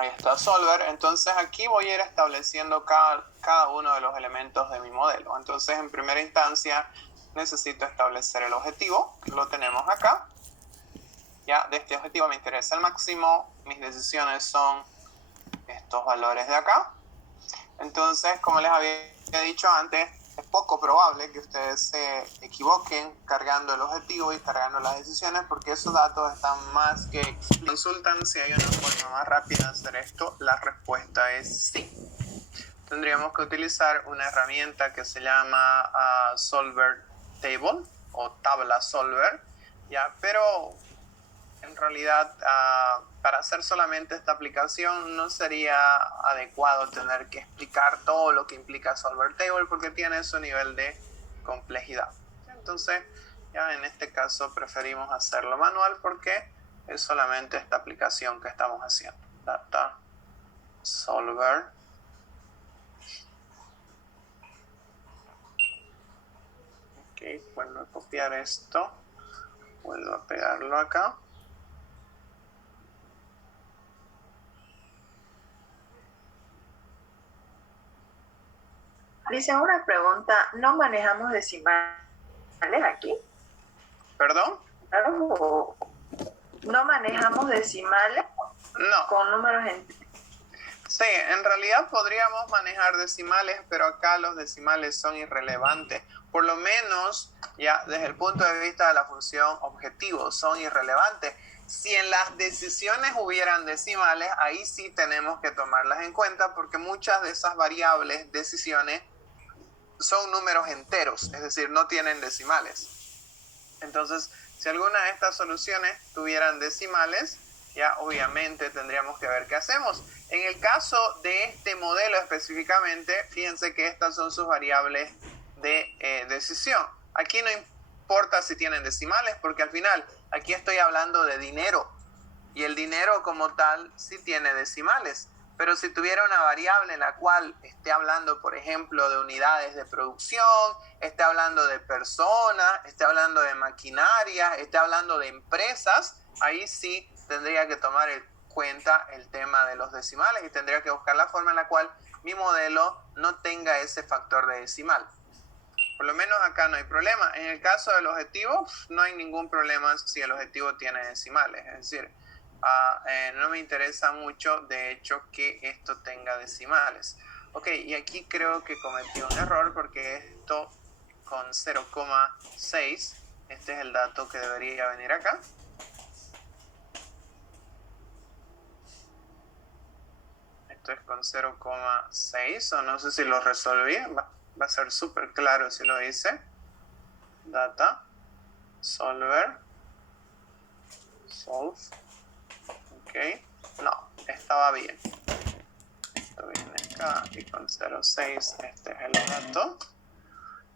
Ahí está Solver. Entonces aquí voy a ir estableciendo cada uno de los elementos de mi modelo. Entonces en primera instancia necesito establecer el objetivo, que lo tenemos acá. Ya, de este objetivo me interesa el máximo. Mis decisiones son estos valores de acá. Entonces, como les había dicho antes, es poco probable que ustedes se equivoquen cargando el objetivo y cargando las decisiones, porque esos datos están más que explícitos. Consultan si hay una forma más rápida de hacer esto. La respuesta es sí. Tendríamos que utilizar una herramienta que se llama Solver Table o tabla Solver, ¿ya? Pero en realidad para hacer solamente esta aplicación no sería adecuado tener que explicar todo lo que implica Solver Table, porque tiene su nivel de complejidad. Entonces ya en este caso preferimos hacerlo manual porque es solamente esta aplicación que estamos haciendo. Data Solver. Ok, vuelvo a copiar esto, vuelvo a pegarlo acá. Dice una pregunta, ¿no manejamos decimales aquí? ¿Perdón? ¿No manejamos decimales? No. Con números enteros. Sí, en realidad podríamos manejar decimales, pero acá los decimales son irrelevantes. Por lo menos, ya desde el punto de vista de la función objetivo, son irrelevantes. Si en las decisiones hubieran decimales, ahí sí tenemos que tomarlas en cuenta, porque muchas de esas variables, decisiones, son números enteros, es decir, no tienen decimales. Entonces, si alguna de estas soluciones tuvieran decimales, ya obviamente tendríamos que ver qué hacemos. En el caso de este modelo específicamente, fíjense que estas son sus variables de decisión. Aquí no importa si tienen decimales, porque al final aquí estoy hablando de dinero, y el dinero como tal sí tiene decimales. Pero si tuviera una variable en la cual esté hablando, por ejemplo, de unidades de producción, esté hablando de personas, esté hablando de maquinaria, esté hablando de empresas, ahí sí tendría que tomar en cuenta el tema de los decimales y tendría que buscar la forma en la cual mi modelo no tenga ese factor de decimal. Por lo menos acá no hay problema. En el caso del objetivo, no hay ningún problema si el objetivo tiene decimales. Es decir, no me interesa mucho, de hecho, que esto tenga decimales. Ok, y aquí creo que cometí un error porque esto con 0,6, este es el dato que debería venir acá. Esto es con 0,6, o no sé si lo resolví, va a ser súper claro si lo hice. Data, Solver, Solve. Ok, no, estaba bien. Esto viene acá y con 0,6 este es el dato.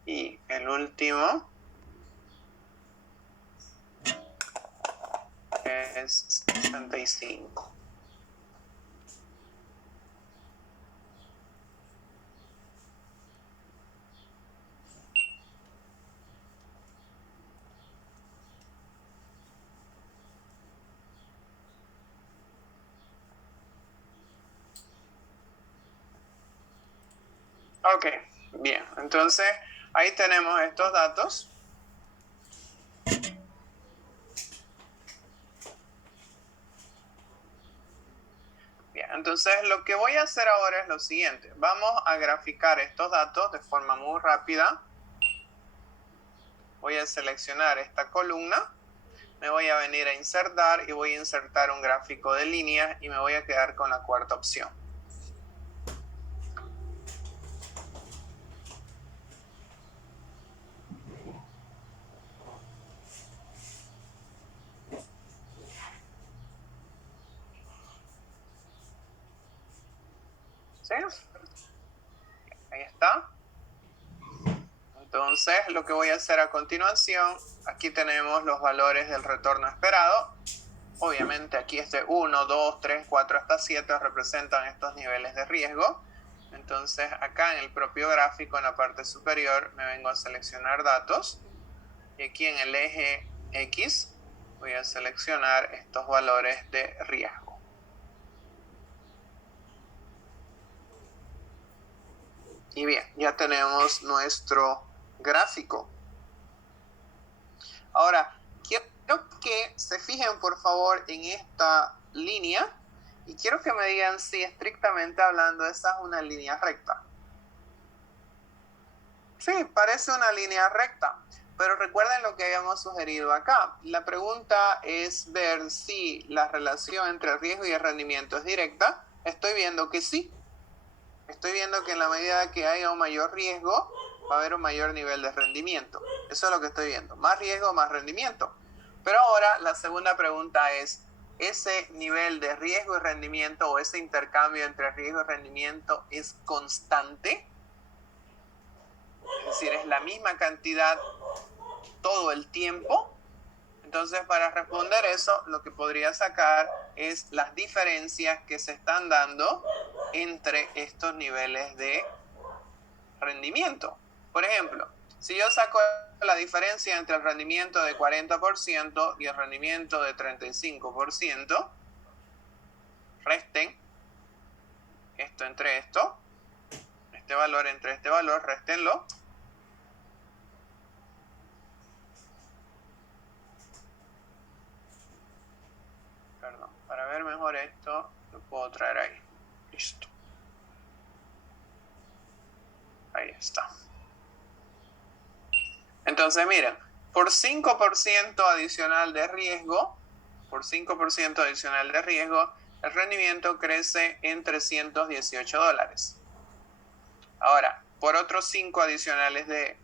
Y el último es 65. Ok, bien, entonces ahí tenemos estos datos. Bien, entonces lo que voy a hacer ahora es lo siguiente. Vamos a graficar estos datos de forma muy rápida. Voy a seleccionar esta columna. Me voy a venir a insertar y voy a insertar un gráfico de líneas y me voy a quedar con la cuarta opción. ¿Sí? Ahí está. Entonces, lo que voy a hacer a continuación, aquí tenemos los valores del retorno esperado. Obviamente aquí 1, 2, 3, 4 hasta 7 representan estos niveles de riesgo. Entonces acá en el propio gráfico, en la parte superior, me vengo a seleccionar datos. Y aquí en el eje X voy a seleccionar estos valores de riesgo. Y bien, ya tenemos nuestro gráfico. Ahora, quiero que se fijen por favor en esta línea y quiero que me digan si estrictamente hablando esa es una línea recta. Sí, parece una línea recta, pero recuerden lo que habíamos sugerido acá. La pregunta es ver si la relación entre el riesgo y el rendimiento es directa. Estoy viendo que sí. Estoy viendo que en la medida que haya un mayor riesgo, va a haber un mayor nivel de rendimiento. Eso es lo que estoy viendo. Más riesgo, más rendimiento. Pero ahora la segunda pregunta es, ¿ese nivel de riesgo y rendimiento o ese intercambio entre riesgo y rendimiento es constante? Es decir, ¿es la misma cantidad todo el tiempo? Entonces, para responder eso, lo que podría sacar es las diferencias que se están dando entre estos niveles de rendimiento. Por ejemplo, si yo saco la diferencia entre el rendimiento de 40% y el rendimiento de 35%, resten esto entre esto, este valor entre este valor, réstenlo. Perdón, para ver mejor esto, lo puedo traer ahí. Listo. Ahí está. Entonces, miren, por 5% adicional de riesgo, el rendimiento crece en $318. Ahora, por otros 5 adicionales de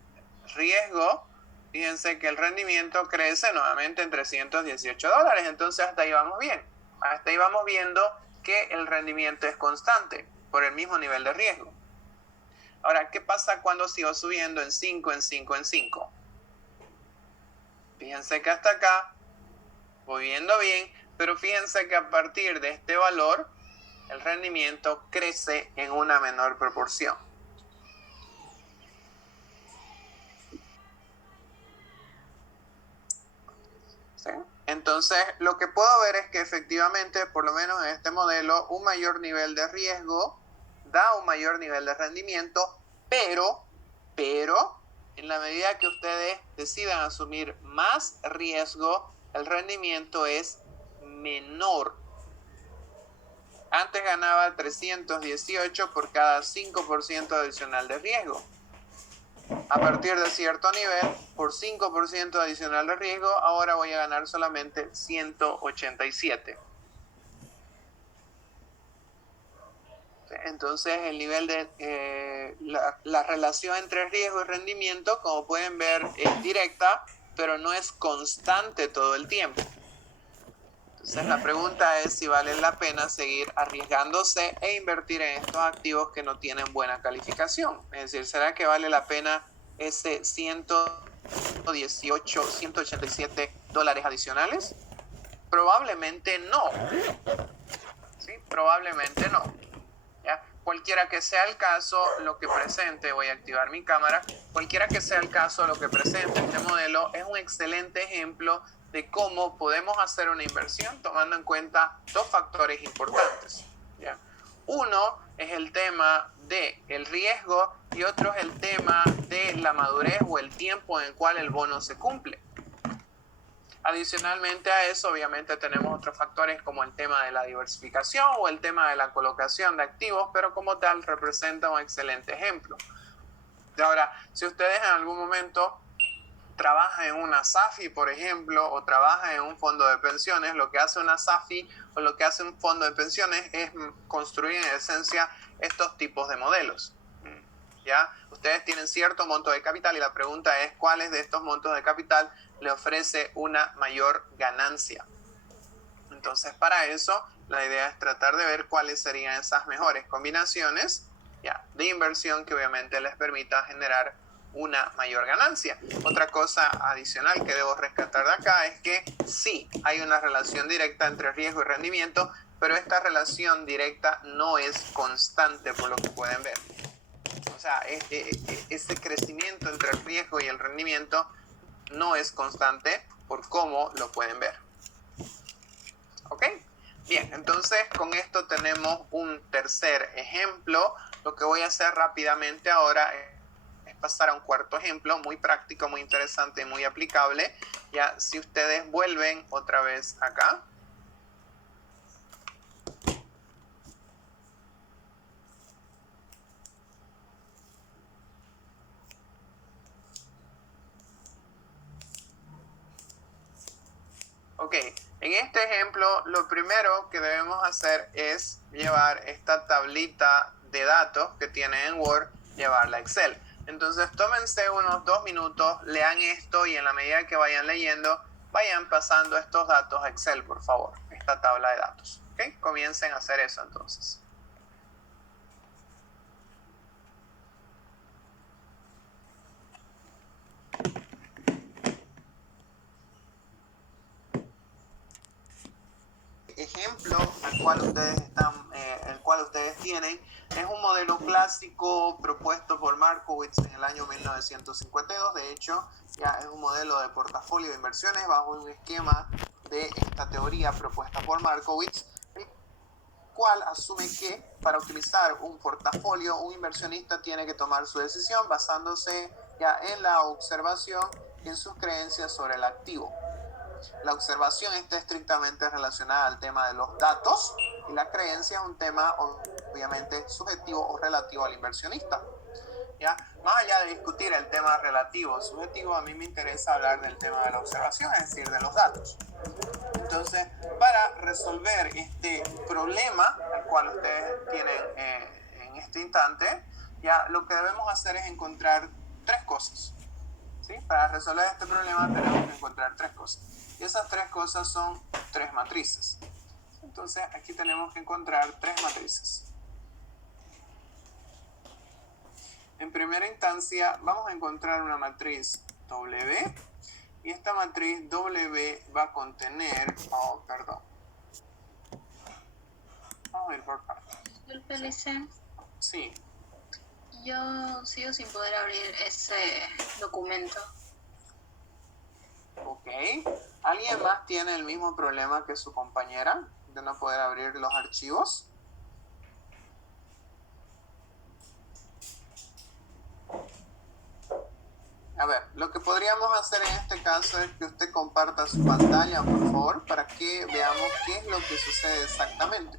riesgo, fíjense que el rendimiento crece nuevamente en $318. Entonces, hasta ahí vamos bien. Hasta ahí vamos viendo que el rendimiento es constante por el mismo nivel de riesgo. Ahora, ¿qué pasa cuando sigo subiendo en 5, en 5, en 5? Fíjense que hasta acá voy viendo bien, pero fíjense que a partir de este valor, el rendimiento crece en una menor proporción. ¿Sí? Entonces, lo que puedo ver es que efectivamente, por lo menos en este modelo, un mayor nivel de riesgo da un mayor nivel de rendimiento, pero en la medida que ustedes decidan asumir más riesgo, el rendimiento es menor. Antes ganaba 318 por cada 5% adicional de riesgo. A partir de cierto nivel, por 5% adicional de riesgo, ahora voy a ganar solamente 187. Entonces, el nivel de la relación entre riesgo y rendimiento, como pueden ver, es directa, pero no es constante todo el tiempo. Entonces, la pregunta es si vale la pena seguir arriesgándose e invertir en estos activos que no tienen buena calificación. Es decir, ¿será que vale la pena ese 187 dólares adicionales? Probablemente no. ¿Sí? Probablemente no. ¿Ya? Cualquiera que sea el caso, lo que presente, voy a activar mi cámara, cualquiera que sea el caso, lo que presente este modelo es un excelente ejemplo de cómo podemos hacer una inversión tomando en cuenta dos factores importantes. ¿Ya? Uno es el tema del riesgo y otro es el tema de la madurez o el tiempo en el cual el bono se cumple. Adicionalmente a eso, obviamente tenemos otros factores como el tema de la diversificación o el tema de la colocación de activos, pero como tal representa un excelente ejemplo. Ahora, si ustedes en algún momento trabajan en una SAFI, por ejemplo, o trabajan en un fondo de pensiones, lo que hace una SAFI o lo que hace un fondo de pensiones es construir en esencia estos tipos de modelos. ¿Ya? Ustedes tienen cierto monto de capital y la pregunta es cuáles de estos montos de capital le ofrece una mayor ganancia. Entonces, para eso, la idea es tratar de ver cuáles serían esas mejores combinaciones, ¿ya?, de inversión que obviamente les permita generar una mayor ganancia. Otra cosa adicional que debo rescatar de acá es que sí, hay una relación directa entre riesgo y rendimiento, pero esta relación directa no es constante por lo que pueden ver. O sea, ese crecimiento entre el riesgo y el rendimiento no es constante por cómo lo pueden ver. ¿Ok? Bien, entonces con esto tenemos un tercer ejemplo Lo que voy a hacer rápidamente ahora es pasar a un cuarto ejemplo, muy práctico, muy interesante y muy aplicable. Ya, si ustedes vuelven otra vez acá. Ok, en este ejemplo lo primero que debemos hacer es llevar esta tablita de datos que tienen en Word, llevarla a Excel. Entonces tómense unos 2 minutos, lean esto y en la medida que vayan leyendo, vayan pasando estos datos a Excel, por favor, esta tabla de datos. ¿Ok? Comiencen a hacer eso entonces. Ejemplo el cual ustedes tienen es un modelo clásico propuesto por Markowitz en el año 1952. De hecho, ya es un modelo de portafolio de inversiones bajo un esquema de esta teoría propuesta por Markowitz, el cual asume que para optimizar un portafolio, un inversionista tiene que tomar su decisión basándose ya en la observación y en sus creencias sobre el activo. La observación está estrictamente relacionada al tema de los datos y la creencia es un tema obviamente subjetivo o relativo al inversionista. ¿Ya? Más allá de discutir el tema relativo o subjetivo, a mí me interesa hablar del tema de la observación, es decir, de los datos. Entonces, para resolver este problema al cual ustedes tienen en este instante, ya lo que debemos hacer es encontrar tres cosas. ¿Sí? Para resolver este problema tenemos que encontrar tres cosas. Y esas tres cosas son tres matrices. Entonces aquí tenemos que encontrar tres matrices. En primera instancia vamos a encontrar una matriz W. Y esta matriz W va a contener... Oh, perdón. Vamos a ir por partes. Disculpe, Sí. Yo sigo sin poder abrir ese documento. Ok. ¿Alguien más tiene el mismo problema que su compañera de no poder abrir los archivos? A ver, lo que podríamos hacer en este caso es que usted comparta su pantalla, por favor, para que veamos qué es lo que sucede exactamente.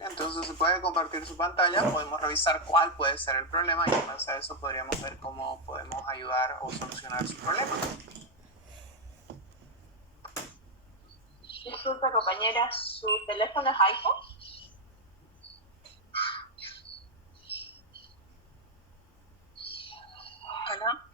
Entonces, si puede compartir su pantalla, podemos revisar cuál puede ser el problema y en base a eso podríamos ver cómo podemos ayudar o solucionar su problema. Disculpe, compañera, ¿su teléfono es iPhone? Hola.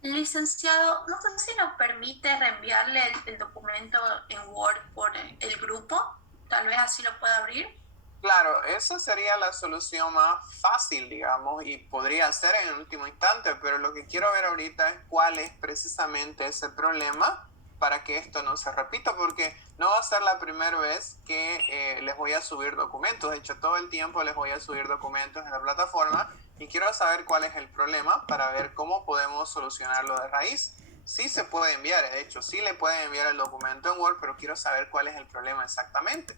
Licenciado, no sé si nos permite reenviarle el documento en Word por el grupo. Tal vez así lo pueda abrir. Claro, esa sería la solución más fácil, digamos, y podría ser en el último instante, pero lo que quiero ver ahorita es cuál es precisamente ese problema para que esto no se repita, porque no va a ser la primera vez que les voy a subir documentos. De hecho, todo el tiempo les voy a subir documentos en la plataforma y quiero saber cuál es el problema para ver cómo podemos solucionarlo de raíz. Sí se puede enviar, de hecho, sí le pueden enviar el documento en Word, pero quiero saber cuál es el problema exactamente.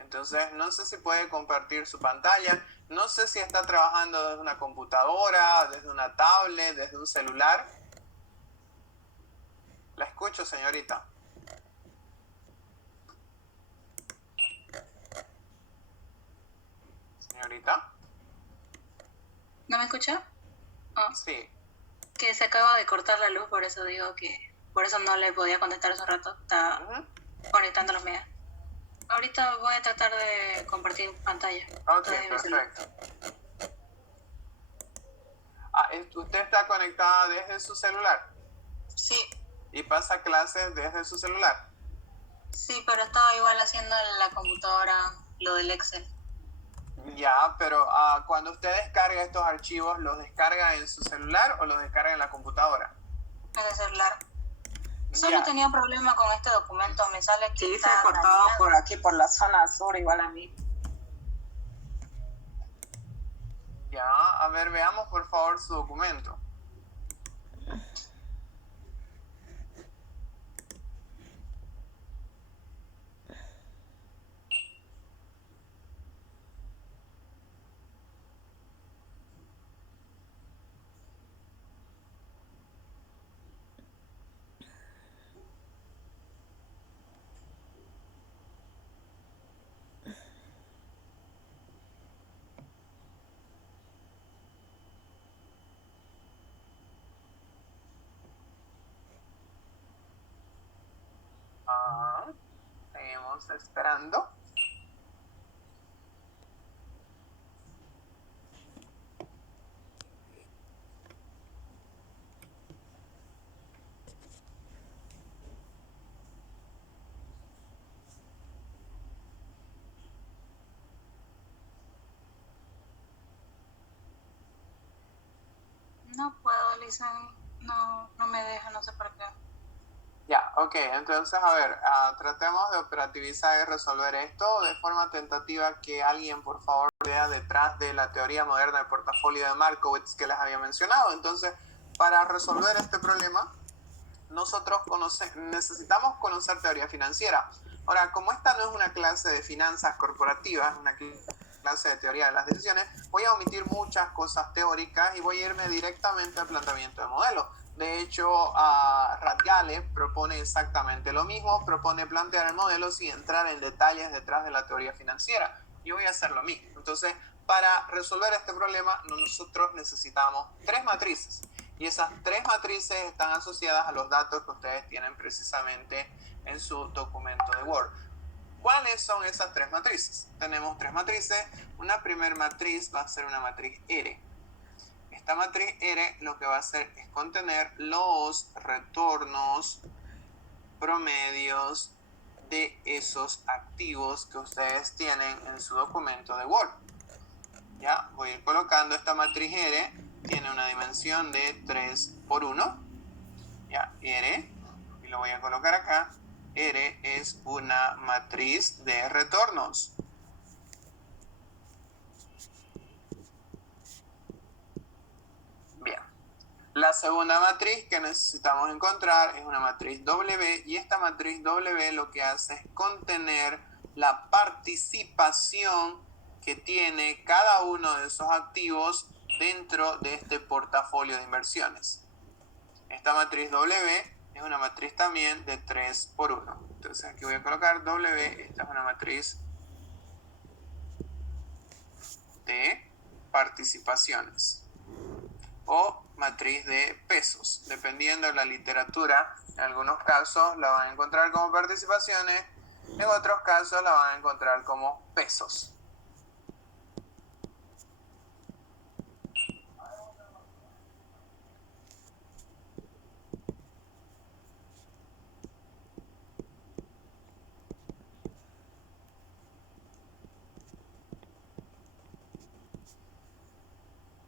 Entonces, no sé si puede compartir su pantalla, no sé si está trabajando desde una computadora, desde una tablet, desde un celular. La escucho, señorita. Señorita. ¿No me escucha? Oh, Sí. que se acaba de cortar la luz, por eso digo que... Por eso no le podía contestar hace un rato. Estaba conectando los medios. Ahorita voy a tratar de compartir pantalla. Ok, perfecto. ¿Usted está conectada desde su celular? Sí. ¿Y pasa clases desde su celular? Sí, pero estaba igual haciendo en la computadora lo del Excel. Ya, pero cuando usted descarga estos archivos, ¿los descarga en su celular o los descarga en la computadora? En el celular. Solo tenía un problema con este documento, me sale que sí, se ha cortado por aquí, por la zona sur, igual a mí. Ya, a ver, veamos por favor su documento. Estamos esperando. No puedo, Lisa. No me deja, no sé por qué. Ya, ok, entonces a ver, tratemos de operativizar y resolver esto de forma tentativa, que alguien por favor vea detrás de la teoría moderna del portafolio de Markowitz que les había mencionado. Entonces, para resolver este problema, nosotros necesitamos conocer teoría financiera. Ahora, como esta no es una clase de finanzas corporativas, es una clase de teoría de las decisiones, voy a omitir muchas cosas teóricas y voy a irme directamente al planteamiento de modelo. De hecho, Radgale propone exactamente lo mismo, propone plantear el modelo sin entrar en detalles detrás de la teoría financiera. Yo voy a hacer lo mismo. Entonces, para resolver este problema, nosotros necesitamos 3 matrices. Y esas 3 matrices están asociadas a los datos que ustedes tienen precisamente en su documento de Word. ¿Cuáles son esas 3 matrices? Tenemos 3 matrices. Una primera matriz va a ser una matriz R. Esta matriz R lo que va a hacer es contener los retornos promedios de esos activos que ustedes tienen en su documento de Word. Ya, voy a ir colocando esta matriz R, tiene una dimensión de 3 por 1. Ya, R, y lo voy a colocar acá. R es una matriz de retornos. Bien. La segunda matriz que necesitamos encontrar es una matriz W, y esta matriz W lo que hace es contener la participación que tiene cada uno de esos activos dentro de este portafolio de inversiones. Esta matriz W es una matriz también de 3 por 1. Entonces aquí voy a colocar W, esta es una matriz de participaciones o matriz de pesos, dependiendo de la literatura. En algunos casos la van a encontrar como participaciones, en otros casos la van a encontrar como pesos.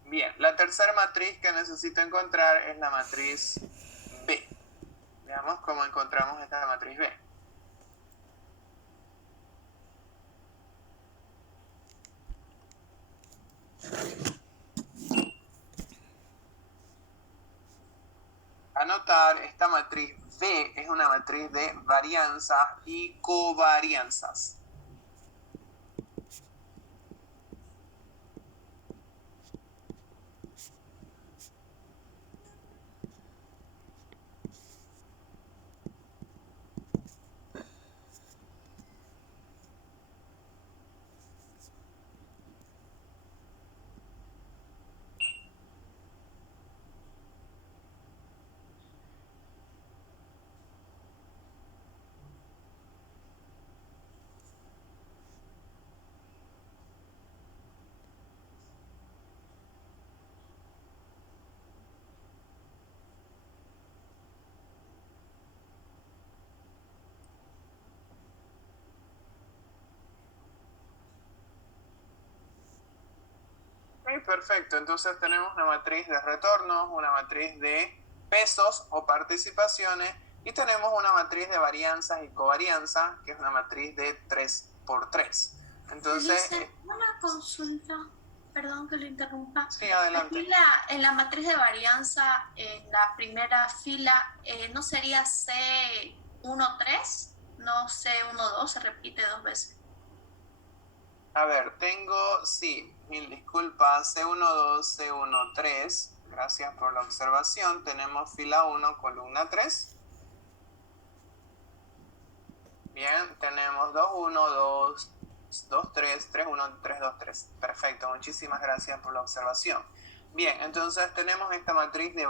Bien, la tercera matriz que necesito encontrar es la matriz B. Veamos cómo encontramos esta matriz B. Anotar, esta matriz B es una matriz de varianzas y covarianzas. Perfecto, entonces tenemos una matriz de retornos, una matriz de pesos o participaciones, y tenemos una matriz de varianzas y covarianzas, que es una matriz de 3 por 3. Entonces, Lisa, una consulta, perdón que lo interrumpa. Sí, adelante. Aquí en la matriz de varianza, en la primera fila, ¿no sería C13? No C12, se repite 2 veces. A ver, tengo, sí, mil disculpas, C12, C13, gracias por la observación. Tenemos fila 1, columna 3. Bien, tenemos 2, 1, 2, 2, 3, 3, 1, 3, 2, 3. Perfecto, muchísimas gracias por la observación. Bien, entonces tenemos esta matriz de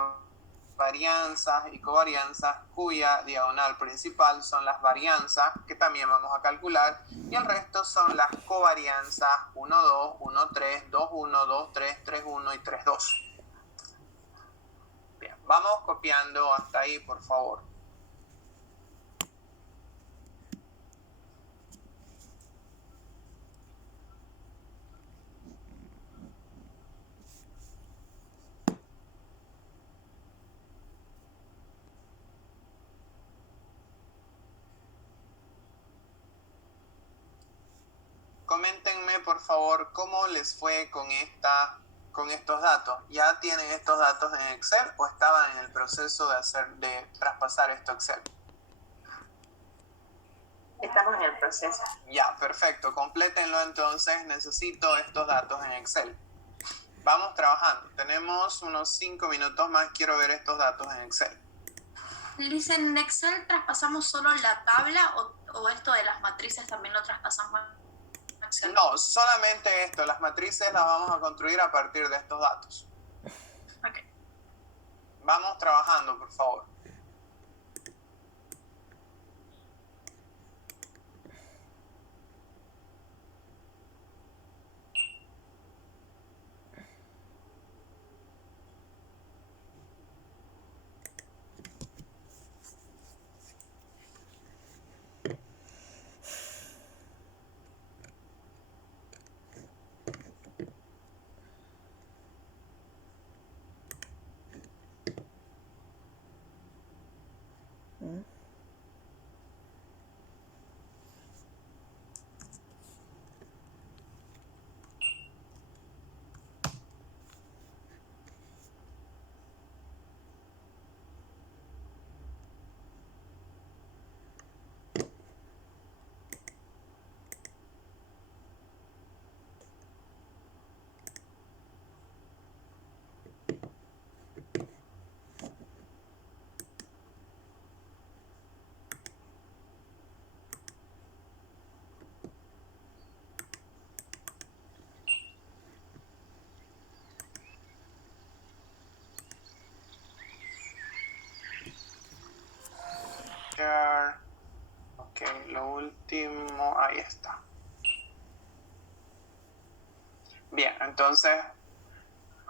varianzas y covarianzas cuya diagonal principal son las varianzas, que también vamos a calcular, y el resto son las covarianzas 1, 2, 1, 3, 2, 1, 2, 3, 3, 1 y 3, 2. Bien, vamos copiando hasta ahí, por favor. Coméntenme, por favor, cómo les fue con estos datos. ¿Ya tienen estos datos en Excel o estaban en el proceso de traspasar esto a Excel? Estamos en el proceso. Ya, perfecto. Complétenlo entonces. Necesito estos datos en Excel. Vamos trabajando. Tenemos unos 5 minutos más. Quiero ver estos datos en Excel. Liz, ¿en Excel traspasamos solo la tabla o esto de las matrices también lo traspasamos en Excel? No, solamente esto. Las matrices las vamos a construir a partir de estos datos. Ok. Vamos trabajando, por favor. Ok, lo último, ahí está. Bien, entonces,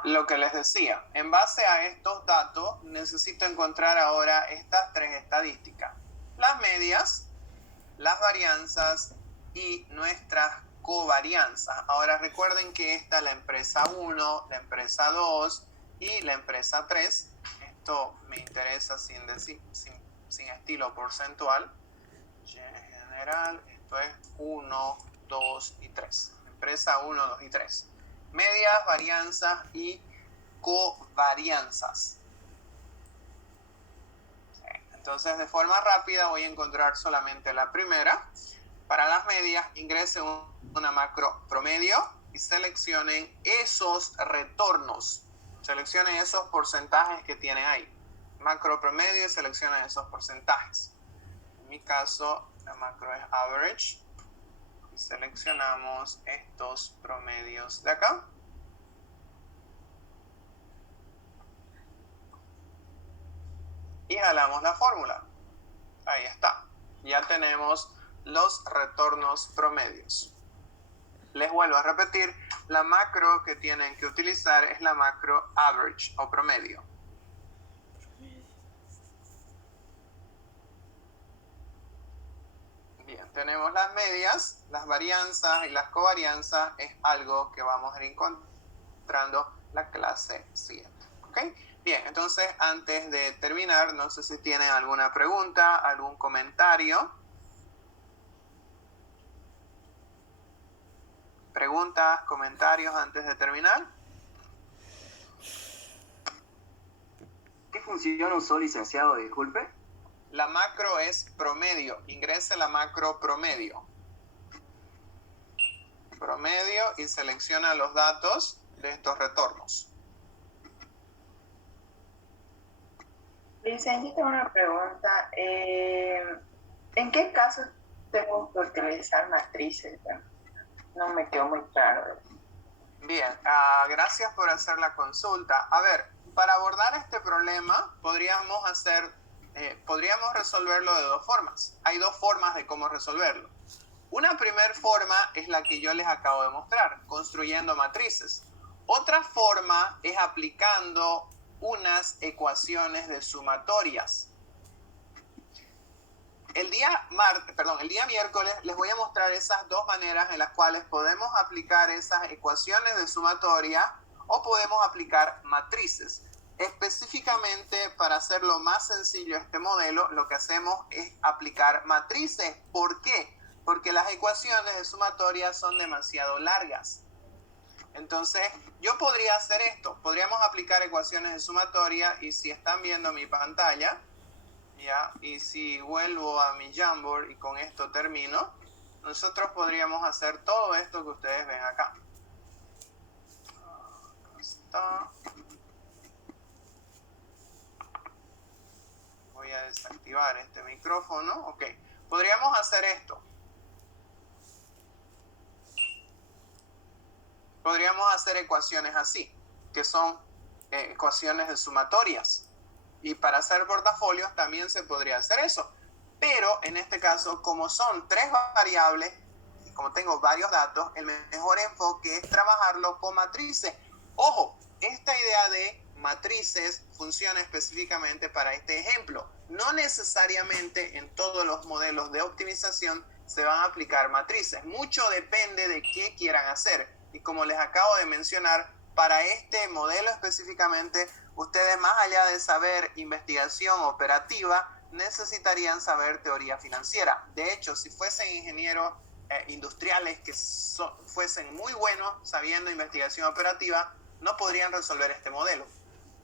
lo que les decía, en base a estos datos, necesito encontrar ahora estas tres estadísticas. Las medias, las varianzas y nuestras covarianzas. Ahora recuerden que esta es la empresa 1, la empresa 2 y la empresa 3. Esto me interesa sin estilo porcentual. General, esto es 1, 2 y 3. Empresa 1, 2 y 3. Medias, varianzas y covarianzas. Entonces, de forma rápida voy a encontrar solamente la primera. Para las medias, ingresen una macro promedio y seleccionen esos retornos. Seleccionen esos porcentajes que tienen ahí. Macro promedio y seleccionen esos porcentajes. En mi caso, la macro es average. Y seleccionamos estos promedios de acá. Y jalamos la fórmula. Ahí está. Ya tenemos los retornos promedios. Les vuelvo a repetir, la macro que tienen que utilizar es la macro average o promedio. Bien, tenemos las medias, las varianzas y las covarianzas. Es algo que vamos a ir encontrando la clase siguiente. ¿Ok? Bien, entonces antes de terminar, no sé si tienen alguna pregunta, algún comentario. ¿Preguntas, comentarios antes de terminar? ¿Qué función usó, licenciado? Disculpe. La macro es promedio. Ingrese la macro promedio. Promedio y selecciona los datos de estos retornos. Licencia, yo tengo una pregunta. ¿En qué caso tengo que utilizar matrices? No me quedó muy claro. Bien, gracias por hacer la consulta. A ver, para abordar este problema podríamos resolverlo de dos formas. Hay dos formas de cómo resolverlo. Una primera forma es la que yo les acabo de mostrar, construyendo matrices. Otra forma es aplicando unas ecuaciones de sumatorias. El día miércoles les voy a mostrar esas dos maneras en las cuales podemos aplicar esas ecuaciones de sumatoria o podemos aplicar matrices. Específicamente, para hacerlo más sencillo este modelo, lo que hacemos es aplicar matrices. ¿Por qué? Porque las ecuaciones de sumatoria son demasiado largas. Entonces, yo podría hacer esto. Podríamos aplicar ecuaciones de sumatoria y si están viendo mi pantalla, ¿ya? Y si vuelvo a mi Jamboard y con esto termino, nosotros podríamos hacer todo esto que ustedes ven acá. Acá está. Voy a desactivar este micrófono. Ok. Podríamos hacer esto. Podríamos hacer ecuaciones así, que son ecuaciones de sumatorias. Y para hacer portafolios también se podría hacer eso. Pero en este caso, como son tres variables, como tengo varios datos, el mejor enfoque es trabajarlo con matrices. Ojo, esta idea de matrices funciona específicamente para este ejemplo. No necesariamente en todos los modelos de optimización se van a aplicar matrices. Mucho depende de qué quieran hacer. Y como les acabo de mencionar, para este modelo específicamente, ustedes más allá de saber investigación operativa, necesitarían saber teoría financiera. De hecho, si fuesen ingenieros industriales que fuesen muy buenos sabiendo investigación operativa, no podrían resolver este modelo.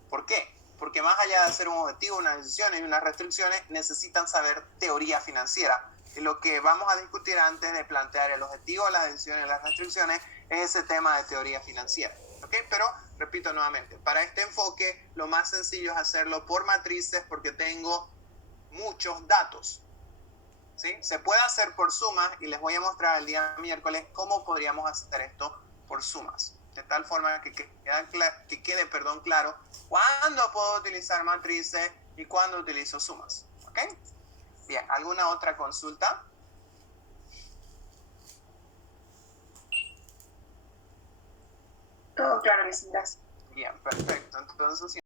¿Por qué? Porque más allá de hacer un objetivo, unas decisiones y unas restricciones, necesitan saber teoría financiera. Y lo que vamos a discutir antes de plantear el objetivo, las decisiones y las restricciones es ese tema de teoría financiera. ¿Ok? Pero, repito nuevamente, para este enfoque lo más sencillo es hacerlo por matrices porque tengo muchos datos. ¿Sí? Se puede hacer por sumas y les voy a mostrar el día miércoles cómo podríamos hacer esto por sumas. De tal forma que quede claro cuándo puedo utilizar matrices y cuándo utilizo sumas. ¿Ok? Bien, ¿alguna otra consulta? Todo claro, gracias. Bien, perfecto. Entonces,